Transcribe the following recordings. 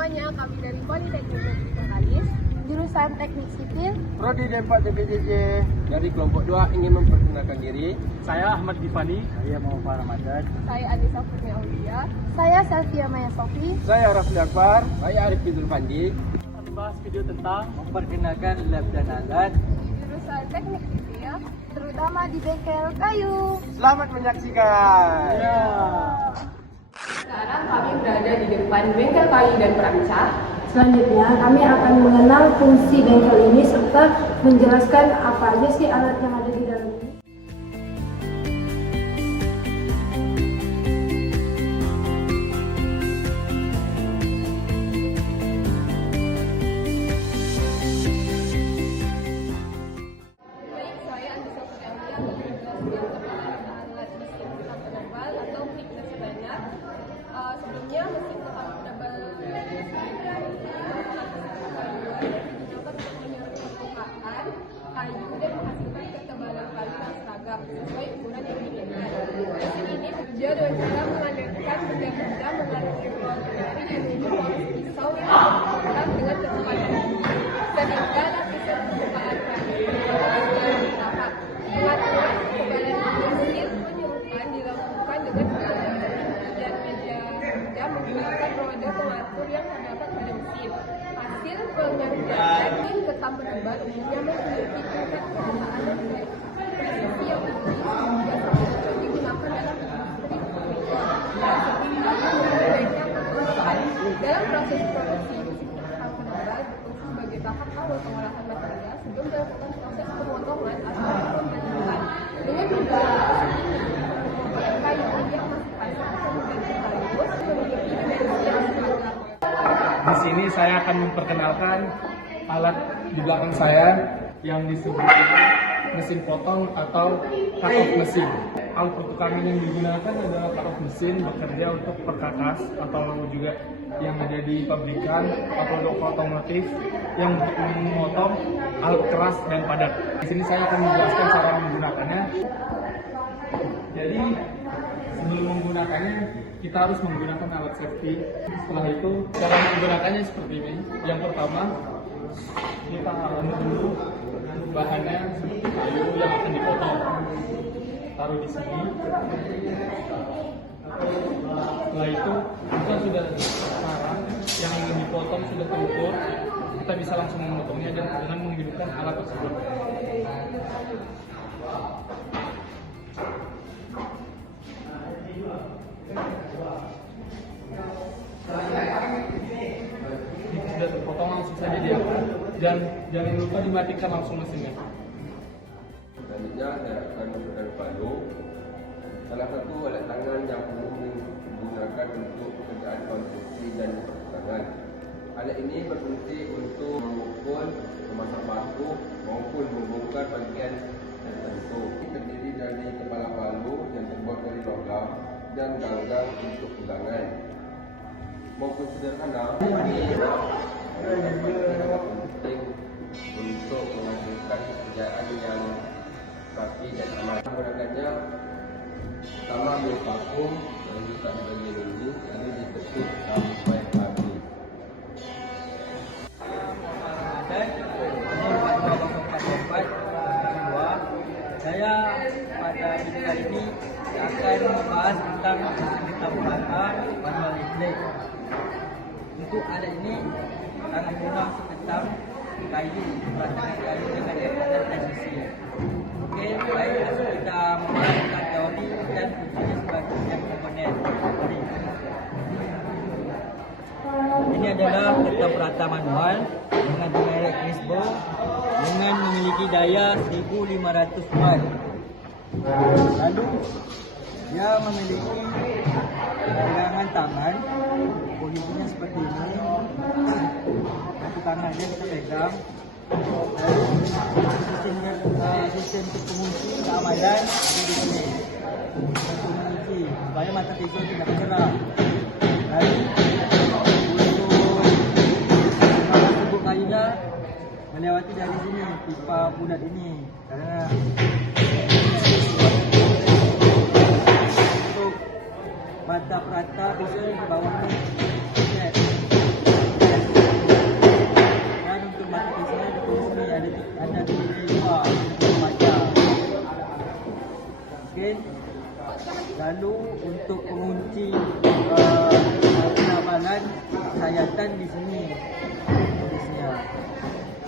semuanya, kami dari Politeknik Negeri Bengkalis, jurusan Teknik Sipil, Prodi D4 DPJJ. Dari kelompok 2 ingin memperkenalkan diri. Saya Ahmad Gifani. Saya Muhammad Ramadan. saya Anissa Kurnia Aulia, saya Selvia Maya Sofi, Saya Rafli Akbar. Saya Arif Fidul Fandi. Kami bahas video tentang Memperkenalkan lab dan alat. di jurusan Teknik Sipil, terutama di bengkel kayu. Selamat menyaksikan. Sekarang kami berada di depan bengkel kayu dan perancah. Selanjutnya, kami akan mengenal fungsi bengkel ini serta menjelaskan apa aja sih alat yang ada di dalam ini. Baik, saya Anissa Kurnia Aulia akan menjelaskan tentang alat mesin tetap penebal atau plik sebanyak. Sebelumnya mesin tetap penebal digunakan untuk menyerap permukaan kayu dan menghasilkan ketebalan kayu yang seragam sesuai ukuran yang diinginkan. Mesin ini bekerja dengan cara mengalirkan benda-benda melalui ruang jari yang menuju pisau yang digerakkan dengan kecepatan tinggi sehingga lapisan permukaan kayu bergerak tahap. Pengaturan ketebalan mesin penyurutan dilakukan dengan menggunakan dan meja kerja menggunakan roda pengatur yang terdapat pada mesin. Hasil pengerjaan mesin ketam penebal umumnya memiliki tingkat kecepatan yang baik. Presisi yang tinggi sehingga sangat cocok digunakan dalam industri sehingga memperbaikkan perusahaan. Dalam proses produksi mesin ketam penebal berfungsi sebagai tahap awal pengolahan material sebelum dilakukan proses pemotongan atau pembalikan. Dengan menggunakan mesin ini, pemotongan kayu yang masih panas akan menjadi halus memiliki dimensi yang seragam. di sini saya akan memperkenalkan alat di belakang saya yang disebut mesin potong atau cut off mesin. Alat untuk kami yang digunakan adalah cut off mesin bekerja untuk perkakas atau juga yang ada di pabrikan atau produk otomotif yang untuk memotong alat keras dan padat. Di sini saya akan menjelaskan cara menggunakannya. Jadi sebelum menggunakannya kita harus menggunakan alat safety. Setelah itu cara menggunakannya seperti ini. Yang pertama kita ambil dulu bahannya seperti kayu yang akan dipotong. Taruh di sini. Setelah itu kita sudah sekarang yang ingin dipotong sudah terukur. Kita bisa langsung memotongnya dengan menghidupkan alat tersebut. Sudah terpotong langsung saja diangkat dan jangan lupa dimatikan langsung mesinnya. Selanjutnya saya akan menggunakan palu. Salah satu alat tangan yang umum digunakan untuk pekerjaan konstruksi dan pertukangan. Alat ini berfungsi untuk mengukur, memasang batu maupun membongkar bagian tertentu. Terdiri dari kepala palu yang terbuat dari logam dan ganggang untuk pegangan. Maupun sederhana, ini sangat penting untuk menghasilkan pekerjaan yang rapi dan aman. Menggunakannya pertama ambil vakum yang letak di bagian ini, lalu diketuk sampai habis. Saya pada video kali ini akan membahas tentang ketam rata manual inflate. Untuk alat ini sangat mudah untuk ketam kayu, ratakan kayu dengan efek dan presisi. Okey, baik, langsung kita membahas tentang teori dan fungsinya sebagai komponen. Ini adalah ketam rata manual dengan merek Crispo dengan memiliki daya 1500 watt. Lalu dia memiliki pegangan tangan, posisinya seperti ini. Satu tangan dia kita pegang. Lalu sistem untuk pengunci keamanan ada di sini. Pengunci supaya mata pisau tidak bergerak. Lalu untuk kayunya melewati dari sini pipa bulat ini karena untuk batap rata pisau di bawahnya set. materi saya di sini ada dua remaja. Oke. Lalu untuk pengunci pengabalan sayatan di sini tulisnya.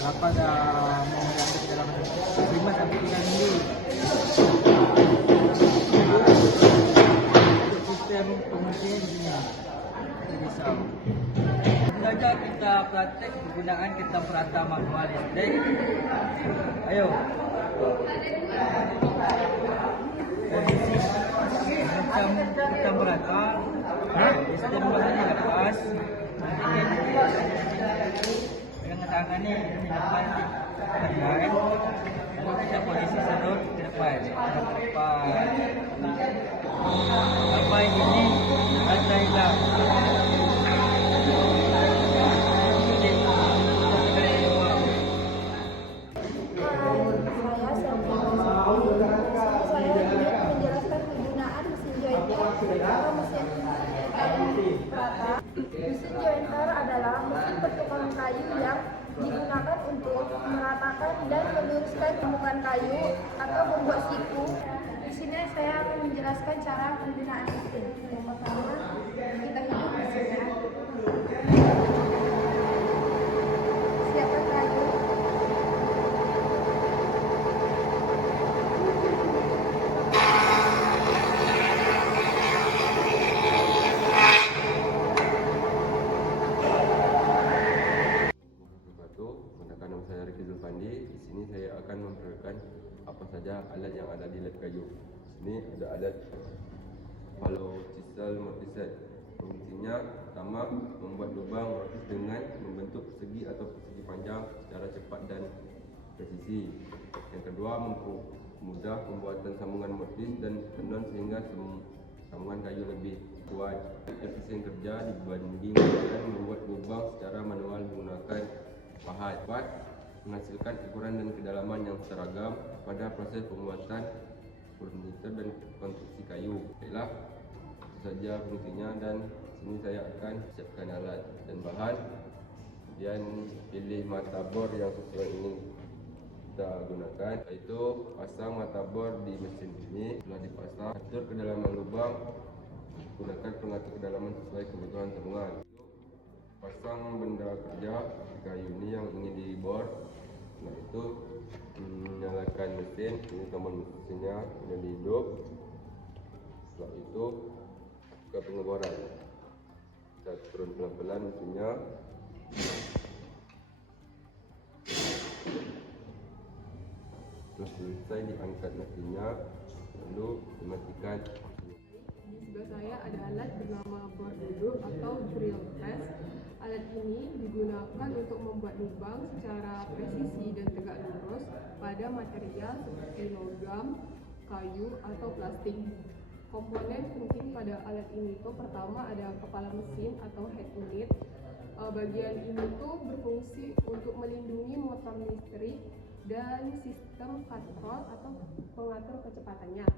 Apa mau lanjut dalam 5 sampai 3 minggu. Untuk sistem penguncinya di sini. Risau. Saja kita praktek penggunaan kereta perata manual listrik. Ayo. Posisi macam kereta perata. Sistem bahannya lepas. Dengan tangan ni lepas bagian. Lalu kita posisi sedut ke depan. Sampai ini rantai hilang. Mesin jointer adalah mesin pertukaran kayu yang digunakan untuk meratakan dan meluruskan tumpukan kayu atau membuat siku. Di sini saya akan menjelaskan cara penggunaan mesin. Yang pertama, kita hidup mesinnya. Siapkan kayu. Saya Ricky Zulfandi. Di sini saya akan memperlihatkan apa saja alat yang ada di lab kayu. Di sini ada alat hollow chisel mortise. Fungsinya pertama membuat lubang mortise dengan membentuk persegi atau persegi panjang secara cepat dan presisi. Yang kedua mempermudah pembuatan sambungan mortise dan tenon sehingga sambungan kayu lebih kuat. Efisien kerja dibanding dengan membuat lubang secara manual menggunakan pahat. Menghasilkan ukuran dan kedalaman yang seragam pada proses pembuatan furnitur dan konstruksi kayu. Baiklah, itu saja fungsinya dan sini saya akan siapkan alat dan bahan. Kemudian pilih mata bor yang sesuai ini kita gunakan, iaitu pasang mata bor di mesin ini. Setelah dipasang, atur kedalaman lubang, gunakan pengatur kedalaman sesuai kebutuhan sambungan. Pasang benda kerja kayu ini yang ingin dibor. Nah, itu menyalakan mesin. Ini tombol mesinnya sudah dihidup. Setelah itu buka pengeboran. Kita turun pelan-pelan mesinnya. Setelah selesai diangkat mesinnya, lalu dimatikan. Di sebelah saya ada alat bernama bor duduk atau drill press. Alat ini digunakan untuk membuat lubang secara presisi dan tegak lurus pada material seperti logam, kayu, atau plastik. Komponen penting pada alat ini itu pertama ada kepala mesin atau head unit. Bagian ini tuh berfungsi untuk melindungi motor listrik dan sistem control atau pengatur kecepatannya.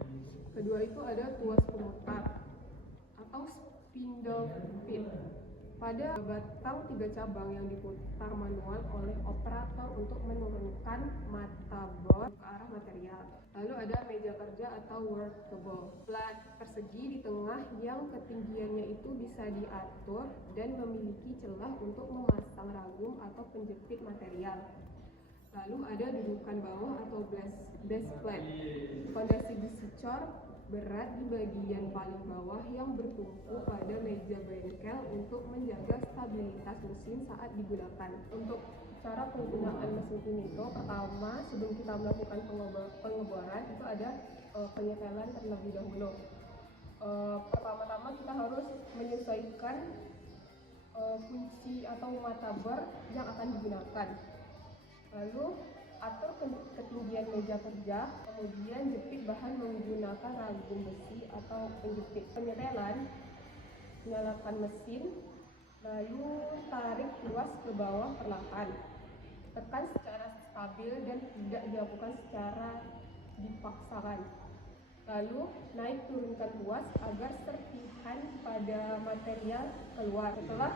Kedua itu ada tuas pemutar atau spindle feed. Pada batang 3 cabang yang diputar manual oleh operator untuk menurunkan mata bor ke arah material. Lalu ada meja kerja atau worktable. Plat persegi di tengah yang ketinggiannya itu bisa diatur dan memiliki celah untuk memasang ragum atau penjepit material. Lalu ada dudukan bawah atau base plate. Fondasi besi cor berat di bagian paling bawah yang bertumpu pada meja bengkel untuk menjaga stabilitas mesin saat digunakan. Untuk cara penggunaan mesin ini itu pertama sebelum kita melakukan pengeboran itu ada penyetelan terlebih dahulu. Pertama-tama kita harus menyesuaikan kunci atau mata bor yang akan digunakan. Lalu atur ketinggian meja kerja, kemudian jepit bahan menggunakan ragum besi atau penjepit. Penyetelan, nyalakan mesin, lalu tarik tuas ke bawah perlahan. Tekan secara stabil dan tidak dilakukan secara dipaksakan. Lalu naik turunkan tuas agar serpihan pada material keluar. Setelah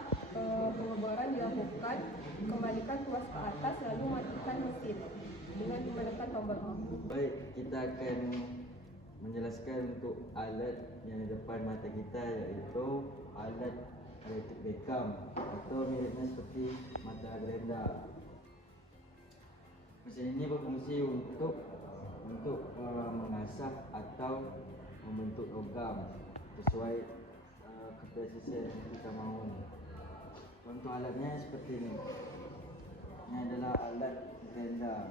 pengeboran dilakukan, kembalikan tuas ke atas lalu matikan mesin dengan menekan tombol on. Baik, kita akan menjelaskan untuk alat yang di depan mata kita, iaitu alat elektrik bekam atau miripnya seperti mata gerenda. Mesin ini berfungsi untuk mengasah atau membentuk logam sesuai kepresisian yang kita mahu. Contoh alatnya seperti ini. Ini adalah alat gerenda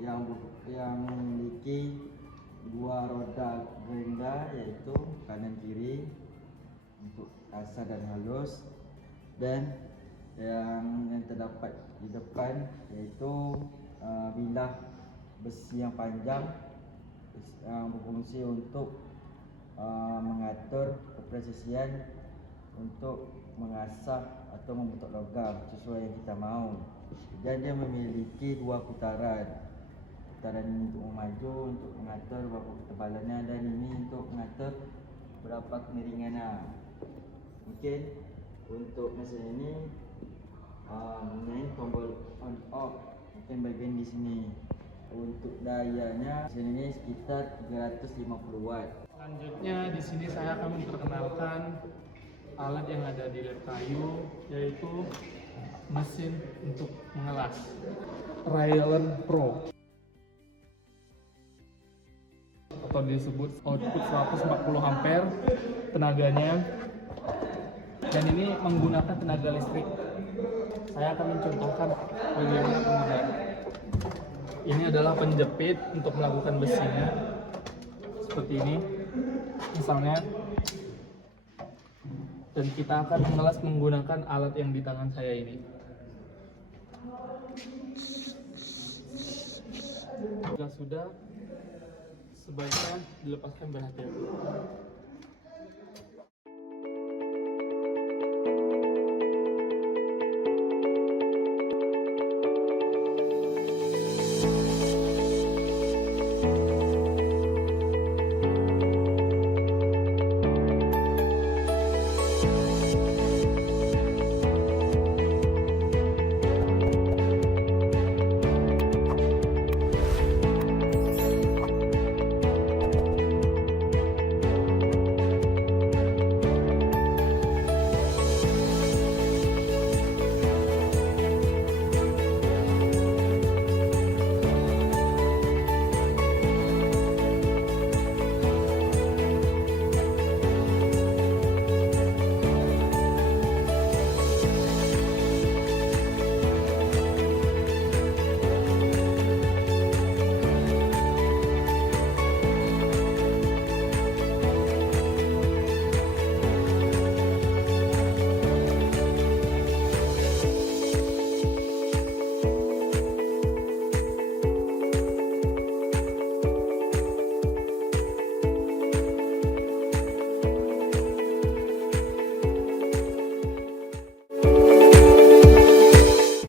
yang memiliki dua roda gerenda, yaitu kanan kiri untuk kasar dan halus, dan yang terdapat di depan yaitu bilah besi yang panjang yang berfungsi untuk mengatur kepresisian untuk mengasah atau membentuk logam sesuai yang kita mahu. Dan dia memiliki dua putaran. Putaran ini untuk memaju, untuk mengatur berapa ketebalannya, dan ini untuk mengatur berapa kemiringannya. Mungkin untuk mesin ini mengenai tombol on off, mungkin bagian di sini. Untuk dayanya mesin ini sekitar 350 watt. Selanjutnya di sini saya akan memperkenalkan alat yang ada di lab kayu, yaitu mesin untuk mengelas Rayon Pro atau disebut output 140 ampere tenaganya, dan ini menggunakan tenaga listrik. Saya akan mencontohkan bagaimana penggunaan. Ini adalah penjepit untuk melakukan besinya seperti ini misalnya, dan kita akan mengelas menggunakan alat yang di tangan saya ini. Jika sudah, sebaiknya dilepaskan berhati-hati.